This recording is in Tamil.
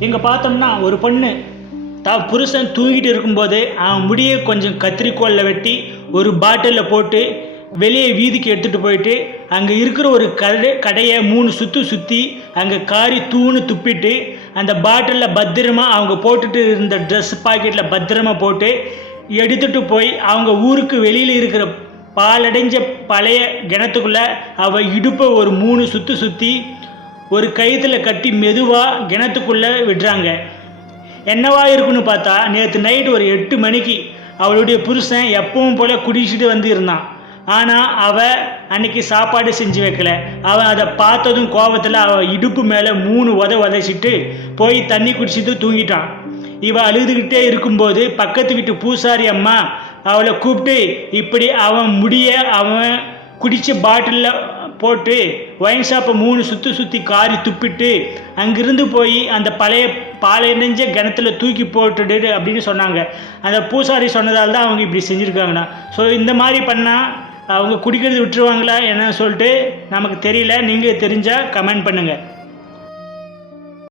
இங்கே பார்த்தோம்னா ஒரு பொண்ணு. தா புருஷன் தூங்கிட்டு இருக்கும்போது அவன் முடியை கொஞ்சம் கத்திரிக்கோலில் வெட்டி ஒரு பாட்டிலில் போட்டு வெளியே வீதிக்கு எடுத்துகிட்டு போயிட்டு அங்கே இருக்கிற ஒரு கடை கடையை மூணு சுற்று சுற்றி அங்கே காரி தூணு துப்பிட்டு அந்த பாட்டிலில் பத்திரமா அவங்க போட்டுட்டு இருந்த ட்ரெஸ் பாக்கெட்டில் பத்திரமா போட்டு எடுத்துகிட்டு போய் அவங்க ஊருக்கு வெளியில் இருக்கிற பாலடைஞ்ச பழைய கிணத்துக்குள்ளே அவள் இடுப்பை ஒரு மூணு சுற்று சுற்றி ஒரு கயித்துல கட்டி மெதுவாக கிணத்துக்குள்ளே விடுறாங்க. என்னவா இருக்குன்னு பார்த்தா நேற்று நைட் ஒரு எட்டு மணிக்கு அவளுடைய புருஷன் எப்பவும் போல் குடிச்சிட்டு வந்து இருந்தான். ஆனால் அவள் அன்னைக்கு சாப்பாடு செஞ்சு வைக்கல. அவன் அதை பார்த்ததும் கோபத்தில் அவள் இடுப்பு மேலே மூணு உத உதைச்சிட்டு போய் தண்ணி குடிச்சிட்டு தூங்கிட்டான். இவள் அழுதுகிட்டே இருக்கும்போது பக்கத்து வீட்டு பூசாரி அம்மா அவளை கூப்பிட்டு இப்படி அவன் முடிய அவன் குடித்த பாட்டிலில் போட்டு ஒயின் ஷாப்பை மூணு சுற்றி சுற்றி காரி துப்பிட்டு அங்கிருந்து போய் அந்த பழைய பாலைநெஞ்ச கிணத்துல தூக்கி போட்டுடு அப்படின்னு சொன்னாங்க. அந்த பூசாரி சொன்னதால் தான் அவங்க இப்படி செஞ்சுருக்காங்கண்ணா. ஸோ இந்த மாதிரி பண்ணால் அவங்க குடிக்கிறது விட்டுருவாங்களா என்னன்னு சொல்லிட்டு நமக்கு தெரியல. நீங்கள் தெரிஞ்சால் கமெண்ட் பண்ணுங்கள்